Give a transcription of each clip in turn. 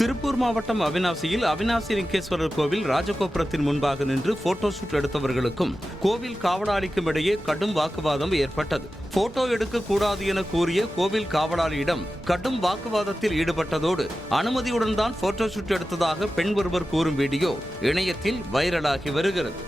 திருப்பூர் மாவட்டம் அவிநாசியில் அவிநாசி லிங்கேஸ்வரர் கோவில் ராஜகோபுரத்தின் முன்பாக நின்று போட்டோ ஷூட் எடுத்தவர்களுக்கும் கோவில் காவலாளிக்கும் இடையே கடும் வாக்குவாதம் ஏற்பட்டது. போட்டோ எடுக்கக்கூடாது என கூறிய கோவில் காவலாளியிடம் கடும் வாக்குவாதத்தில் ஈடுபட்டதோடு அனுமதியுடன் தான் போட்டோ ஷூட் எடுத்ததாக பெண் ஒருவர் கூறும் வீடியோ இணையத்தில் வைரலாகி வருகிறது.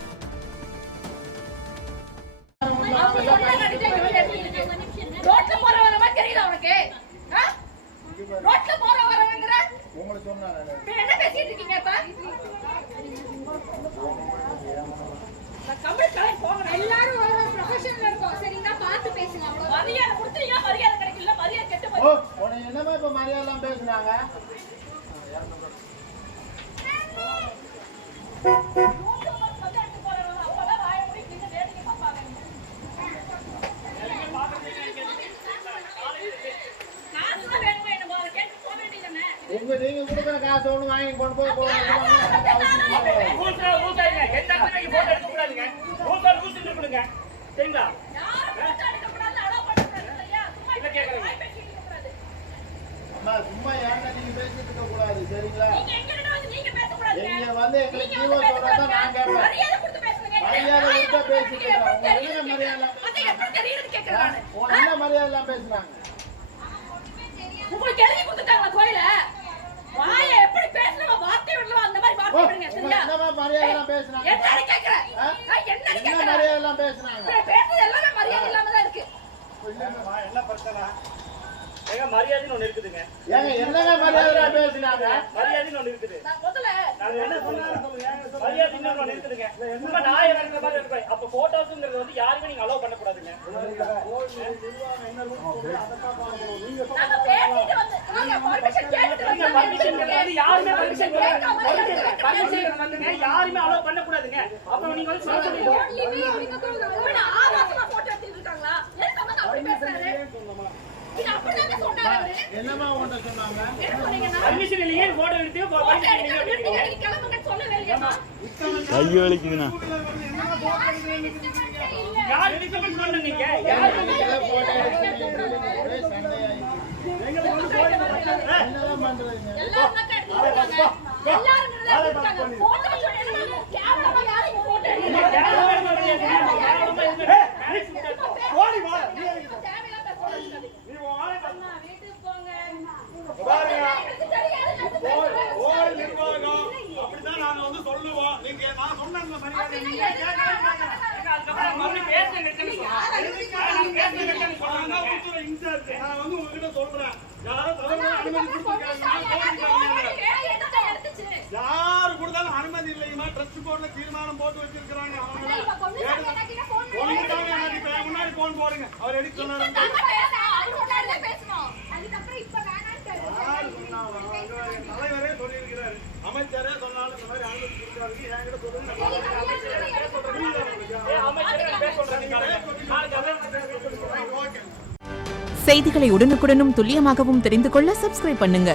நீங்க கொடுக்குற காசு ஒண்ணு வாங்கி கொண்டு போய் சும்மா ஏன்னா நீங்க பேசிட்டு இருக்க கூடாது. சரிங்களா? நீங்க வந்து எங்களுக்கு ஜீவோ சொல்றதா நான் கேட்பேன். மரியாதை கொடுத்தா பேசிட்டு என்ன மரியாதை எல்லாம் பேசுறாங்க. உங்களுக்கு எழுதி கொடுத்துட்டாங்க கோயில வாய எப்படி பேசணுமோ வார்த்தை விடலாம் அந்த மாதிரி வார்த்தை விடுங்க. சரியா? என்ன மரியாதை எல்லாம் பேசுறாங்க. என்ன கேக்குறேன்? என்ன மரியாதை எல்லாம் பேசுறாங்க. பேசுறது எல்லாமே மரியாதை இல்லாம தான் இருக்கு. என்ன பிரச்சனை? ஏங்க மரியாதைன்னு ஒன்னு இருக்குதுங்க. ஏங்க என்னங்க மரியாதை பேசுறாங்க. மரியாதைன்னு ஒன்னு இருக்குது. நான் முதல்ல நான் என்ன சொன்னாலும் சொல்லுங்க. மரியாதைன்னு ஒன்னு இருக்குதுங்க. சும்மா நாய் நடக்கிற மாதிரி இருக்கு. அப்ப போட்டோஸ்ங்கிறது வந்து யாருமே நீங்க அலோவ் பண்ண கூடாதுங்க. என்ன ரூல் போடுறது அதெல்லாம் பாக்கணும். நீங்க நாங்க பேசிட்டு வந்து நாங்க பர்மிஷன் கேட்டு நீங்க பர்மிஷன் கேட்காம யாருமே பர்மிஷன் வந்துங்க யாருமே அலோவ் பண்ண கூடாதுங்க. அப்ப நீங்க வந்து சொல்லுங்க. நான் ஆபாசமா போட்டோ எடுத்துட்டு இருக்காங்களா? என்ன சம்பந்தம் அப்படி பேசுறாரு? இது அப்படிதானே சொன்னாரு. என்னமா உன்கிட்ட சொன்னாங்க? என்ன சொன்னீங்க? பர்மிஷன் இல்லையே போட்டோ எடுத்து பர்மிஷன் நீங்க கிளம்புங்கன்னு சொல்லவே இல்லையா? கைய வலிக்குதுண்ணா. யார் டிஸ்டர்பன்ஸ் பண்ணீங்க? யார் போட்டோ எடுத்து சண்டையாயிடுச்சு. என்னலாம் பண்றீங்க? எல்லாரும் இருக்காங்க. எல்லாரும் இருக்காங்க. போட்டோ எடுக்கணும். கேமரா யாரும் போட்டோ எடுக்கணும். ஓடி வா. அப்படிதான் நாங்க வந்து சொல்லுவோம். நீங்க நான் சொன்ன மரியாதை நீங்க நான் வந்து உங்ககிட்ட சொல்றேன். யாரு கொடுத்தாலும் அனுமதி இல்லையுமா? ட்ரஸ்ட் போர்ட்ல தீர்மானம் போட்டு வச்சிருக்காங்க. முன்னாடி போன் போடுங்க. அவர் எடுக்க சொன்னாரு. தலைவரே சொல்லியிருக்கிறாரு. அமைச்சரே சொன்னாலும் இந்த மாதிரி அனுமதி கொடுக்குறாரு. செய்திகளை உடனுக்குடனும் துல்லியமாகவும் தெரிந்து கொள்ள சப்ஸ்கிரைப் பண்ணுங்க.